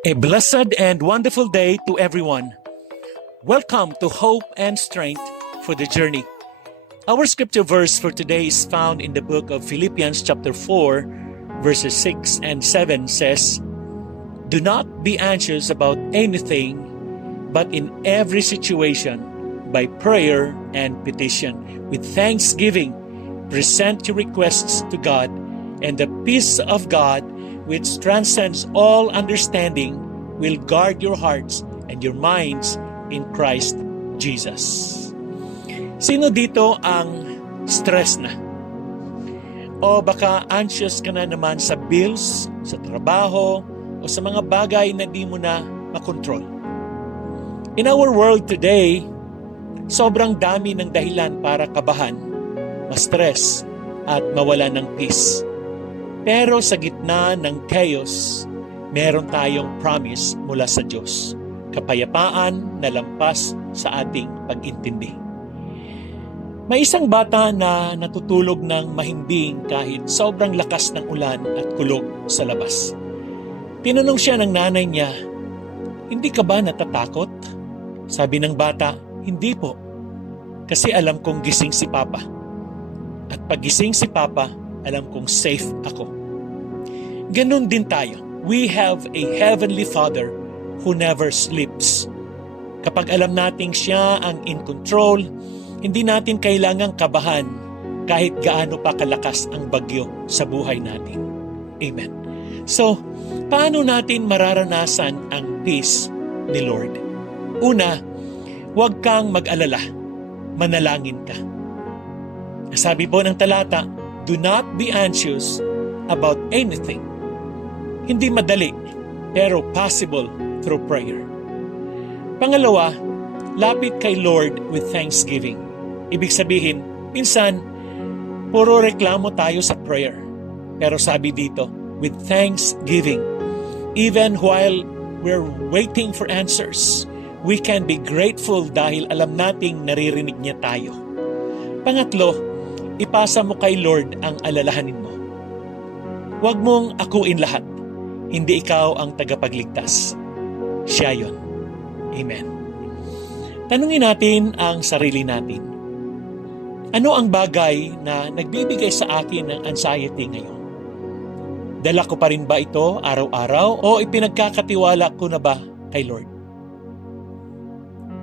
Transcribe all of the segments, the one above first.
A blessed and wonderful day to everyone. Welcome to Hope and Strength for the Journey. Our scripture verse for today is found in the book of Philippians chapter 4, verses 6 and 7 says, "Do not be anxious about anything, but in every situation, by prayer and petition, with thanksgiving, present your requests to God, and the peace of God, which transcends all understanding, will guard your hearts and your minds in Christ Jesus." Sino dito ang stress na? O baka anxious ka na naman sa bills, sa trabaho, o sa mga bagay na di mo na makontrol. In our world today, sobrang dami ng dahilan para kabahan, ma-stress, at mawala ng peace. Pero sa gitna ng chaos, meron tayong promise mula sa Diyos. Kapayapaan na lampas sa ating pag-intindi. May isang bata na natutulog ng mahimbing kahit sobrang lakas ng ulan at kulog sa labas. Tinanong siya ng nanay niya, "Hindi ka ba natatakot?" Sabi ng bata, "Hindi po. Kasi alam kong gising si Papa. At pag gising si Papa, alam kong safe ako." Ganun din tayo. We have a Heavenly Father who never sleeps. Kapag alam nating siya ang in control, hindi natin kailangang kabahan kahit gaano pa kalakas ang bagyo sa buhay natin. Amen. So, paano natin mararanasan ang peace ni Lord? Una, huwag kang mag-alala. Manalangin ka. Sabi po ng talata, "Do not be anxious about anything." Hindi madali, pero possible through prayer. Pangalawa, lapit kay Lord with thanksgiving. Ibig sabihin, minsan, puro reklamo tayo sa prayer. Pero sabi dito, with thanksgiving. Even while we're waiting for answers, we can be grateful dahil alam nating naririnig niya tayo. Pangatlo, ipasa mo kay Lord ang alalahanin mo. Huwag mong akuin lahat. Hindi ikaw ang tagapagligtas. Siya yun. Amen. Tanungin natin ang sarili natin. Ano ang bagay na nagbibigay sa akin ng anxiety ngayon? Dala ko pa rin ba ito araw-araw o ipinagkakatiwala ko na ba kay Lord?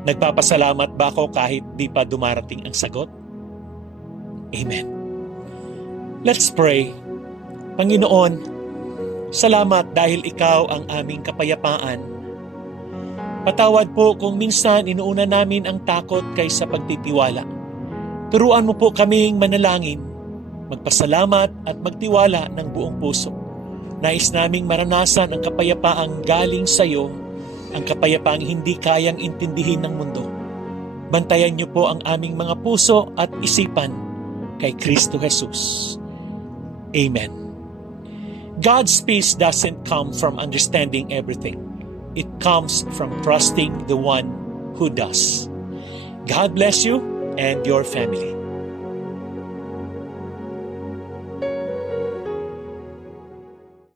Nagpapasalamat ba ako kahit di pa dumarating ang sagot? Amen. Let's pray. Panginoon, salamat dahil ikaw ang aming kapayapaan. Patawad po kung minsan inuuna namin ang takot kaysa pagtitiwala. Turuan mo po kaming manalangin, magpasalamat at magtiwala ng buong puso. Nais naming maranasan ang kapayapaang galing sa iyo, ang kapayapaang hindi kayang intindihin ng mundo. Bantayan niyo po ang aming mga puso at isipan kay Kristo Jesus. Amen. God's peace doesn't come from understanding everything. It comes from trusting the one who does. God bless you and your family.